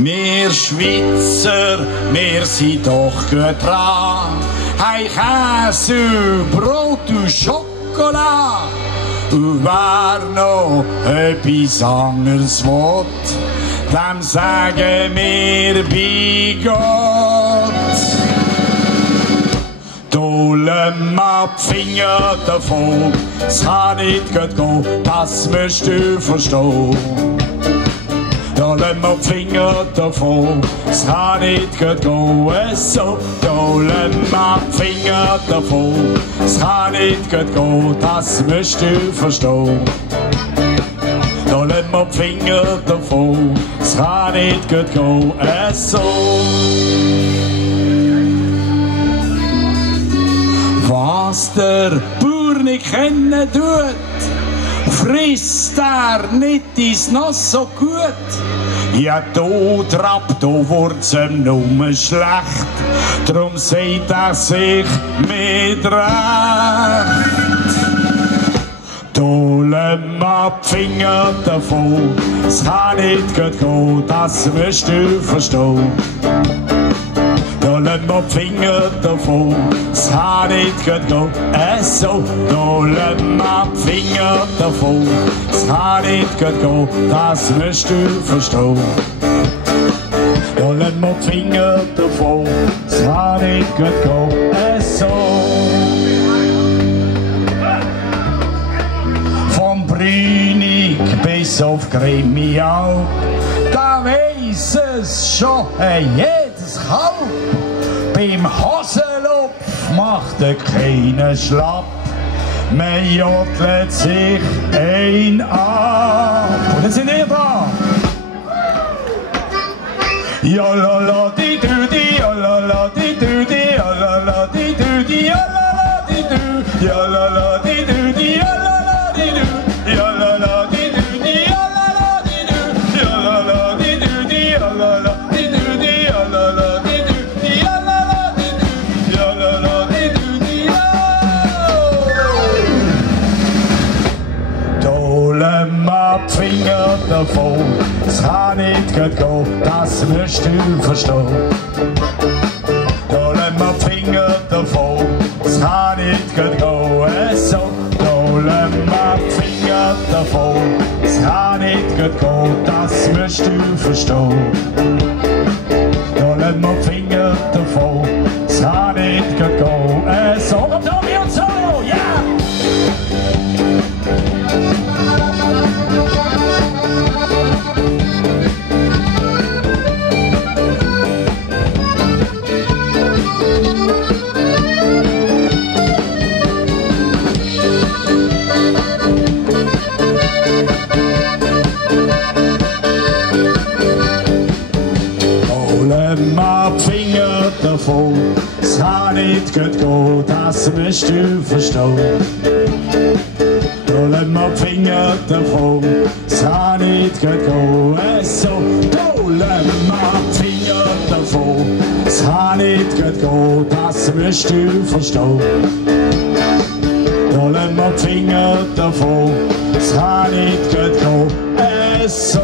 Wir Schweizer, wir sind doch gut dran. Hey, Käse, Brot und Schokolade. Und wer noch etwas anderes will, dem sagen wir bei Gott. Dolem ab Finger davon, es kann nicht gut gehen, das musst du verstehen. Dolem ab Finger davon, es kann nicht gut gehen, so. Dolem ab Finger davon, es kann nicht gut gehen, das musst du verstehen. Dolem ab Finger davon, es kann nicht gut gehen, so. Was der Bauer nicht kennen tut, frisst er nicht, ist noch so gut. Ja, da trappt, da wurd's ihm nur schlecht, drum sagt er sich mit Recht. Dolem ab Finger davon, es kann nicht gut gehen, das musst du verstehen. Dolem ab Finger davon, es kann nicht gut gehen, so. Dolem ab Finger davon, es kann nicht gut gehen, das musst du verstehen. Dolem ab Finger davon, es kann nicht gut gehen, so. Vom Brünig bis auf Gremial, da weiss es schon jedes Kalb. Beim Haselopf macht er keinen Schlapp, man jodelt sich ein ab. Und jetzt sind wir da. Jalala di du di, jalala di du di, jalala di du di, jalala di du, jalala di du di, jalala di du, jalala di du di, jalala di du, jalala di du di, jalala di du di, jalala di du di, jalala di du, jalala di du di. Dolem ab Finger davon, es kann nicht gut gehen, das musst du verstehen. Dolem ab Finger davon, es kann nicht gut gehen, so. Dolem ab Finger davon, es kann nicht gut gehen, das musst du verstehen. Dolem ab Finger davon, es kann nicht gut gehen, so. Und so, wie und so, ja! Dolem ab Finger davon, es kann nicht gut gehen, das musst du verstehen. Dolem ab Finger davon, es kann nicht gut gehen, so. Dolem ab Finger davon, es kann nicht gut gehen, das musst du verstehen. Dolem ab Finger davon, es kann nicht gut gehen, so.